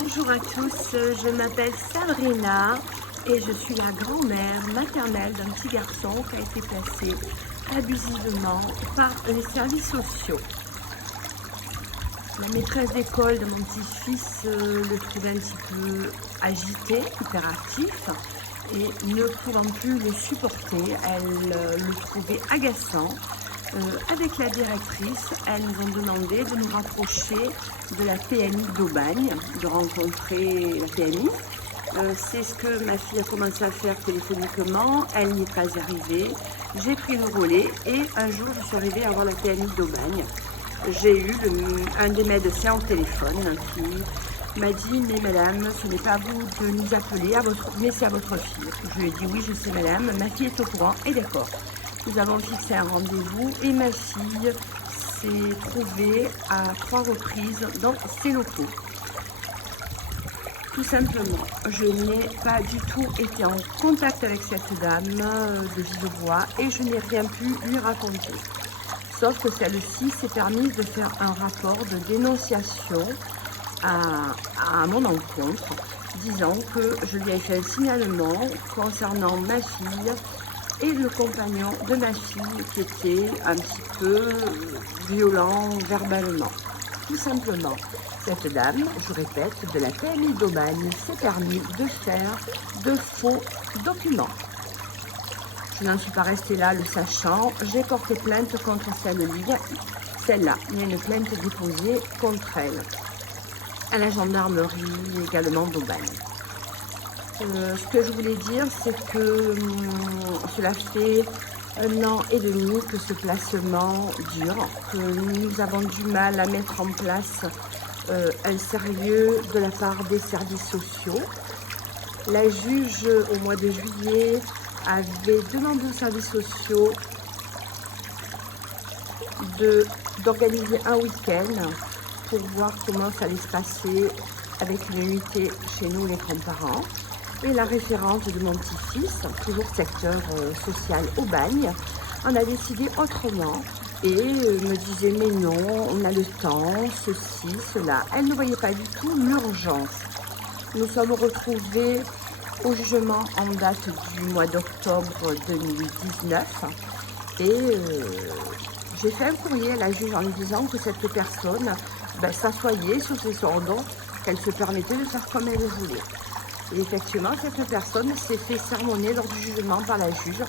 Bonjour à tous, je m'appelle Sabrina et je suis la grand-mère maternelle d'un petit garçon qui a été placé abusivement par les services sociaux. La maîtresse d'école de mon petit-fils le trouvait un petit peu agité, hyperactif, et ne pouvant plus le supporter, elle le trouvait agaçant. Avec la directrice, elles nous ont demandé de nous rapprocher de la PMI d'Aubagne, de rencontrer la PMI. C'est ce que ma fille a commencé à faire téléphoniquement, elle n'y est pas arrivée. J'ai pris le relais et un jour je suis arrivée à voir la PMI d'Aubagne. J'ai eu un des médecins au téléphone qui m'a dit « Mais madame, ce n'est pas à vous de nous appeler, mais c'est à votre fille. » Je lui ai dit « Oui, je sais madame, ma fille est au courant et d'accord. » Nous avons fixé un rendez-vous et ma fille s'est trouvée à 3 reprises dans ces locaux. Tout simplement, je n'ai pas du tout été en contact avec cette dame de vive voix et je n'ai rien pu lui raconter. Sauf que celle-ci s'est permise de faire un rapport de dénonciation à mon encontre, disant que je lui ai fait un signalement concernant ma fille et le compagnon de ma fille qui était un petit peu violent verbalement. Tout simplement, cette dame, je répète, de la PMI d'Aubagne s'est permis de faire de faux documents. Je n'en suis pas restée là le sachant, j'ai porté plainte contre celle-là. Il y a une plainte déposée contre elle à la gendarmerie également d'Aubagne. Ce que je voulais dire, c'est que cela fait 1 an et demi que ce placement dure, que nous avons du mal à mettre en place un sérieux de la part des services sociaux. La juge, au mois de juillet, avait demandé aux services sociaux d'organiser un week-end pour voir comment ça allait se passer avec une unité chez nous, les grands-parents. Et la référente de mon petit-fils, toujours secteur social Aubagne, en a décidé autrement et me disait mais non, on a le temps, ceci, cela. Elle ne voyait pas du tout l'urgence. Nous sommes retrouvés au jugement en date du mois d'octobre 2019 et j'ai fait un courrier à la juge en lui disant que cette personne s'assoyait sur ses ordres, qu'elle se permettait de faire comme elle voulait. Et effectivement, cette personne s'est fait sermonner lors du jugement par la juge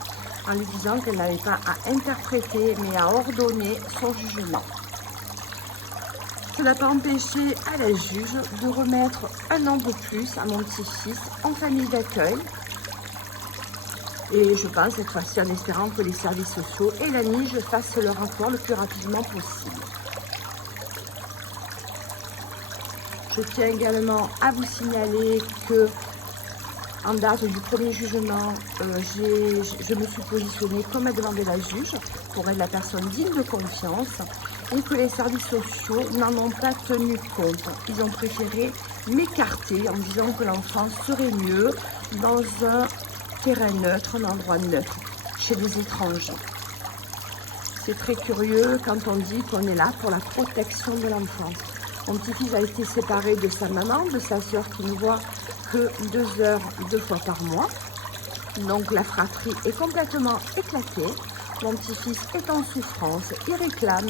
en lui disant qu'elle n'avait pas à interpréter mais à ordonner son jugement. Cela n'a pas empêché à la juge de remettre 1 an de plus à mon petit-fils en famille d'accueil. Et je pense cette fois-ci en espérant que les services sociaux et la NIJ fassent leur rapport le plus rapidement possible. Je tiens également à vous signaler que en date du premier jugement, je me suis positionnée comme a demandé la juge pour être la personne digne de confiance et que les services sociaux n'en ont pas tenu compte. Ils ont préféré m'écarter en disant que l'enfant serait mieux dans un terrain neutre, un endroit neutre, chez des étrangers. C'est très curieux quand on dit qu'on est là pour la protection de l'enfance. Mon petit-fils a été séparé de sa maman, de sa sœur qui ne voit que 2 heures, 2 fois par mois. Donc la fratrie est complètement éclatée. Mon petit-fils est en souffrance. Il réclame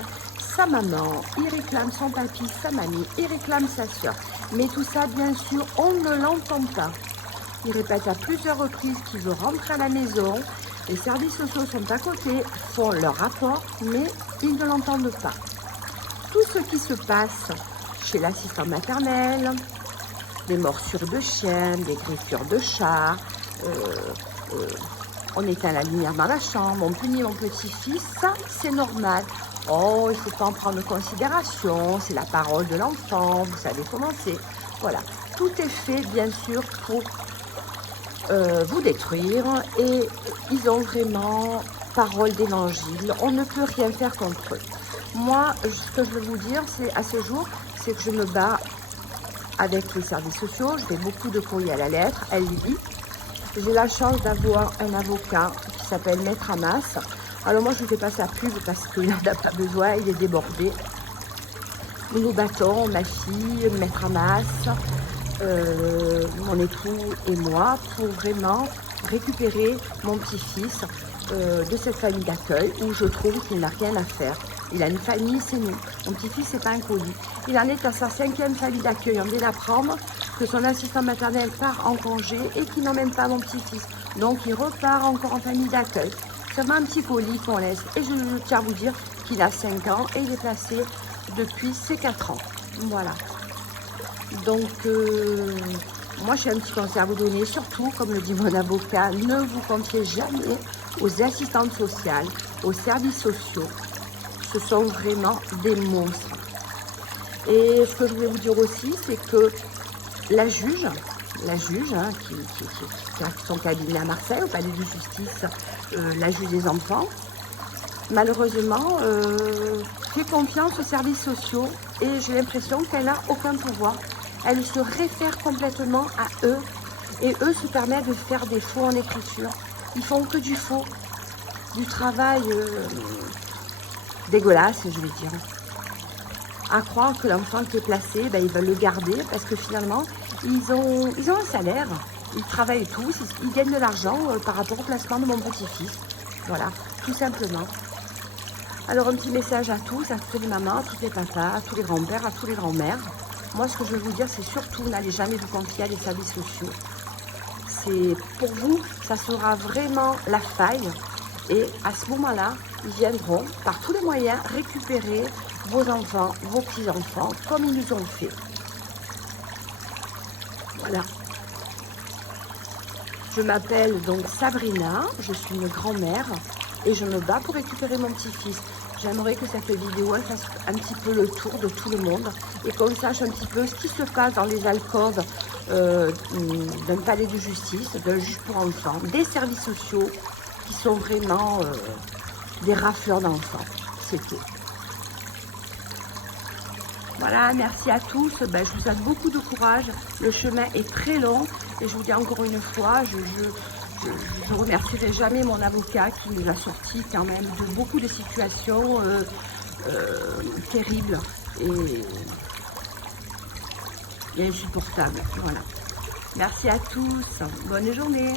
sa maman, il réclame son papy, sa mamie, il réclame sa sœur. Mais tout ça, bien sûr, on ne l'entend pas. Il répète à plusieurs reprises qu'il veut rentrer à la maison. Les services sociaux sont à côté, font leur rapport, mais ils ne l'entendent pas. Tout ce qui se passe chez l'assistant maternel, des morsures de chiens, des griffures de chats, on éteint la lumière dans la chambre, on punit mon petit-fils, ça c'est normal. Oh, il ne faut pas en prendre considération, c'est la parole de l'enfant, vous savez comment c'est. Voilà, tout est fait bien sûr pour vous détruire et ils ont vraiment parole d'évangile, on ne peut rien faire contre eux. Moi, ce que je veux vous dire, c'est à ce jour, c'est que je me bats avec les services sociaux, je fais beaucoup de courriers à la lettre, elle lit. J'ai la chance d'avoir un avocat qui s'appelle Maître Hamas. Alors moi, je ne fais pas sa pub parce qu'il n'en a pas besoin, il est débordé. Nous nous battons, ma fille, Maître Hamas, mon époux et moi, pour vraiment récupérer mon petit-fils de cette famille d'accueil où je trouve qu'il n'a rien à faire. Il a une famille, c'est nous. Mon petit-fils, c'est pas un colis. Il en est à sa 5e famille d'accueil. On vient d'apprendre que son assistant maternel part en congé et qu'il n'emmène pas mon petit-fils. Donc, il repart encore en famille d'accueil. C'est vraiment un petit colis qu'on laisse. Et je tiens à vous dire qu'il a 5 ans et il est placé depuis ses 4 ans. Voilà. Donc, moi, j'ai un petit conseil à vous donner. Surtout, comme le dit mon avocat, ne vous confiez jamais aux assistantes sociales, aux services sociaux. Ce sont vraiment des monstres. Et ce que je voulais vous dire aussi, c'est que la juge hein, qui a son cabinet à Marseille, au palais de justice, la juge des enfants, malheureusement, fait confiance aux services sociaux et j'ai l'impression qu'elle n'a aucun pouvoir. Elle se réfère complètement à eux et eux se permettent de faire des faux en écriture. Ils font que du faux, du travail dégueulasse, je vais dire. À croire que l'enfant qui est placé, ben, ils veulent le garder parce que finalement, ils ont un salaire, ils travaillent tous, ils gagnent de l'argent par rapport au placement de mon petit-fils. Voilà, tout simplement. Alors un petit message à tous, à toutes les mamans, à toutes les papas, à tous les grands-pères, à tous les grands-mères. Moi, ce que je veux vous dire, c'est surtout, n'allez jamais vous confier à des services sociaux. C'est pour vous, ça sera vraiment la faille. Et à ce moment-là, ils viendront, par tous les moyens, récupérer vos enfants, vos petits-enfants, comme ils nous ont fait. Voilà. Je m'appelle donc Sabrina, je suis une grand-mère et je me bats pour récupérer mon petit-fils. J'aimerais que cette vidéo elle fasse un petit peu le tour de tout le monde et qu'on sache un petit peu ce qui se passe dans les alcôves d'un palais de justice, d'un juge pour enfants, des services sociaux qui sont vraiment des rafleurs d'enfants. C'est tout. Voilà, merci à tous. Ben, je vous souhaite beaucoup de courage. Le chemin est très long et je vous dis encore une fois, je ne remercierai jamais mon avocat qui nous a sortis quand même de beaucoup de situations terribles et insupportables. Voilà. Merci à tous. Bonne journée.